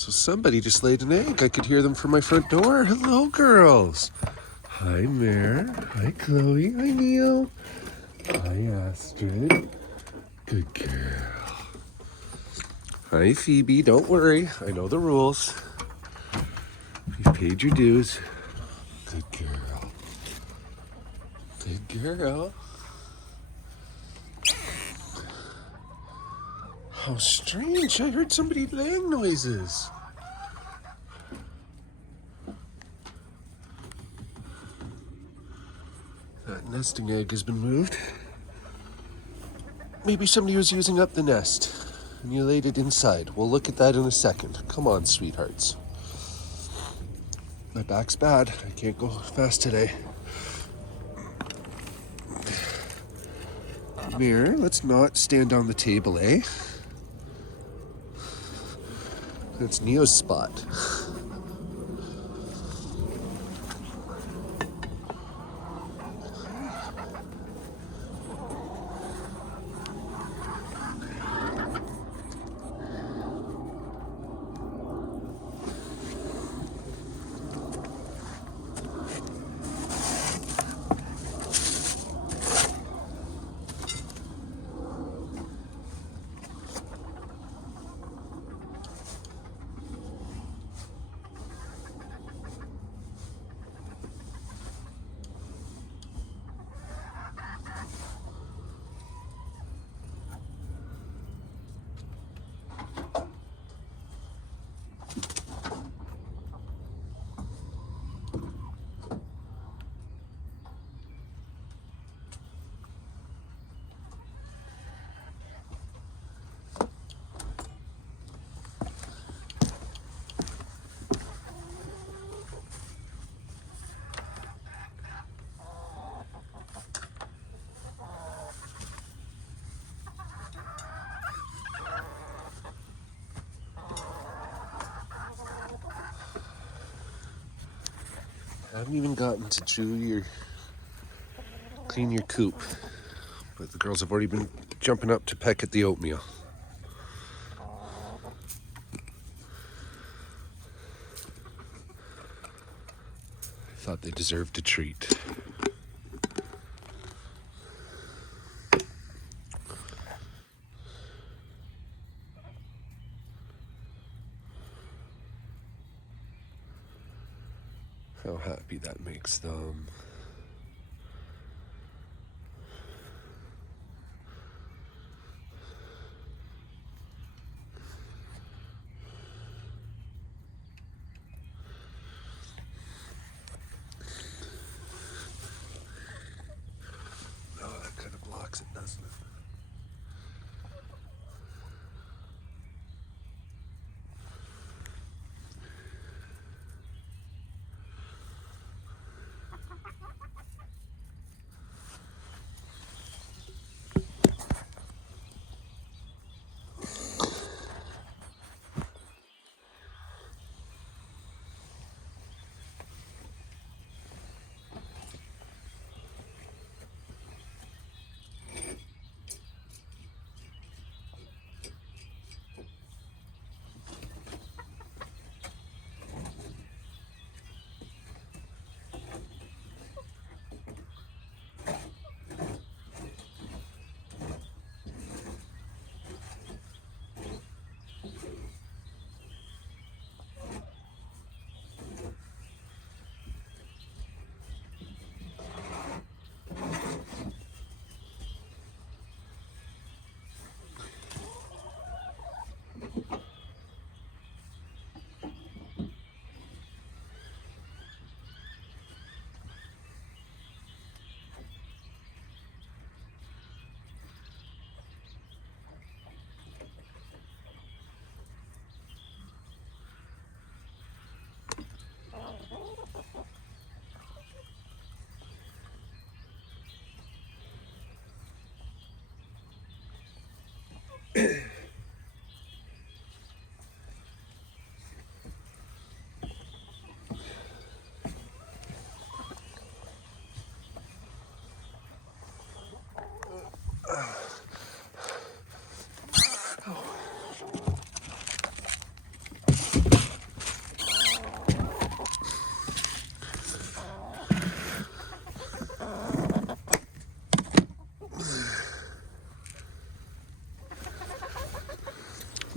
So somebody just laid an egg. I could hear them from my front door. Hello, girls. Hi, Mare. Hi, Chloe. Hi, Neil. Hi, Astrid. Good girl. Hi, Phoebe. Don't worry. I know the rules. You've paid your dues. Good girl. Good girl. How strange. I heard somebody laying noises. That nesting egg has been moved. Maybe somebody was using up the nest and you laid it inside. We'll look at that in a second. Come on, sweethearts. My back's bad. I can't go fast today. Mirror, let's not stand on the table, eh? That's Neo's spot. I haven't even gotten to clean your coop, but the girls have already been jumping up to peck at the oatmeal. I thought they deserved a treat. How happy that makes them. Oh, that kind of blocks it, doesn't it?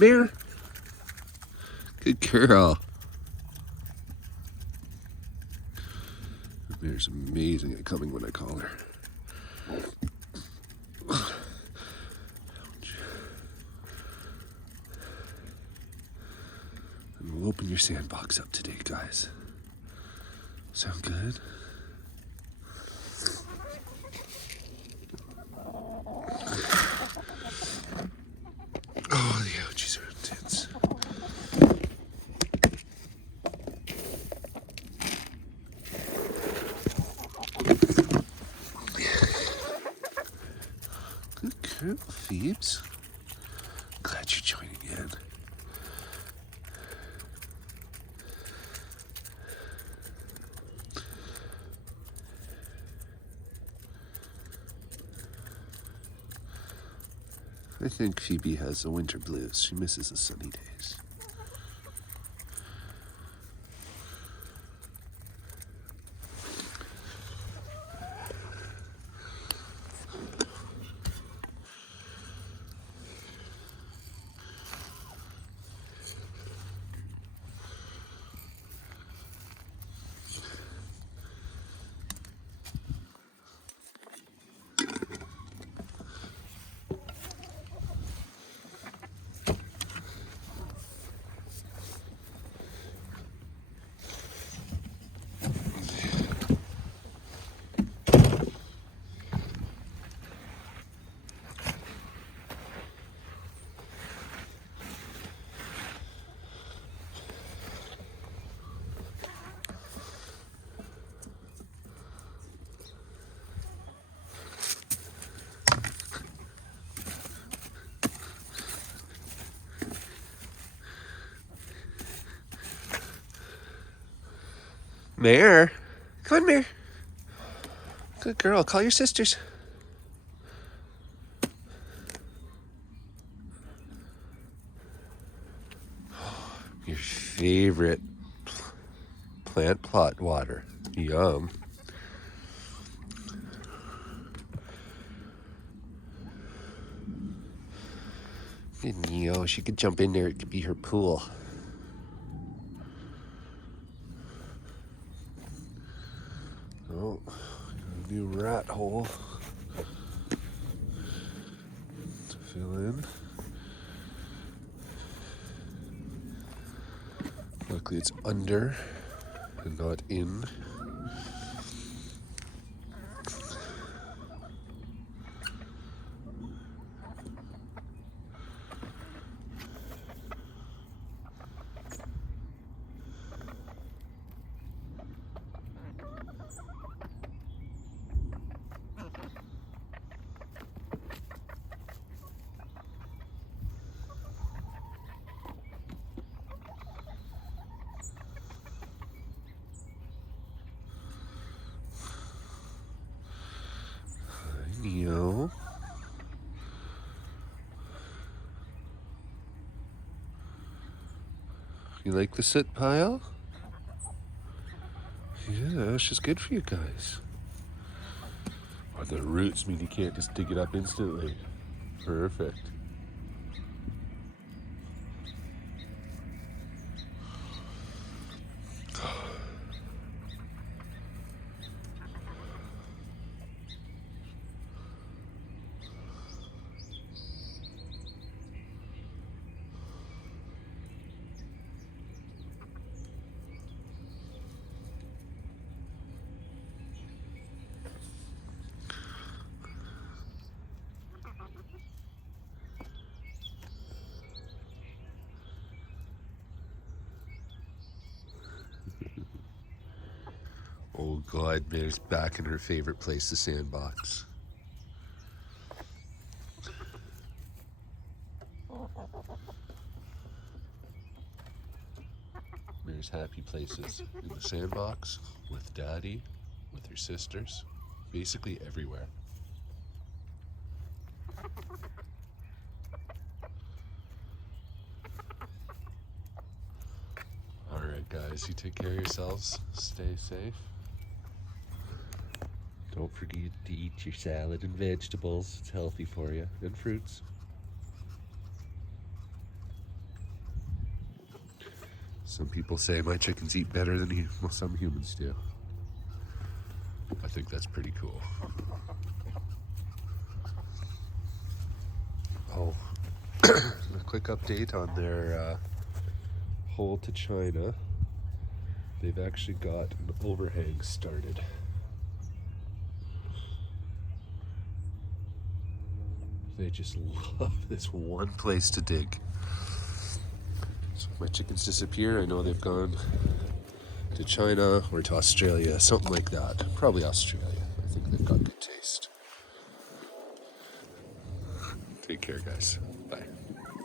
Mare. Good girl. Mare's amazing at coming when I call her. And we'll open your sandbox up today, guys. Sound good? Oh, the ouchies are intense. Good girl, Phoebes. Glad you're joining in. I think Phoebe has the winter blues. She misses the sunny days. Mare. Come on, Mare. Good girl. Call your sisters. Your favorite plant plot water. Yum. Good Neo. She could jump in there. It could be her pool. Oh, got a new rat hole to fill in. Luckily it's under and not in. Neo. You like the soot pile? Yeah, it's just good for you guys. Or the roots mean you can't just dig it up instantly. Perfect. Oh God, Mare's back in her favorite place, the sandbox. Mare's happy places in the sandbox, with Daddy, with her sisters, basically everywhere. Alright guys, you take care of yourselves, stay safe. Don't forget to eat your salad and vegetables, it's healthy for you, and fruits. Some people say my chickens eat better than well, some humans do. I think that's pretty cool. Oh, a quick update on their hole to China. They've actually got an overhang started. They just love this one place to dig. So if my chickens disappear, I know they've gone to China or to Australia, something like that. Probably Australia. I think they've got good taste. Take care, guys.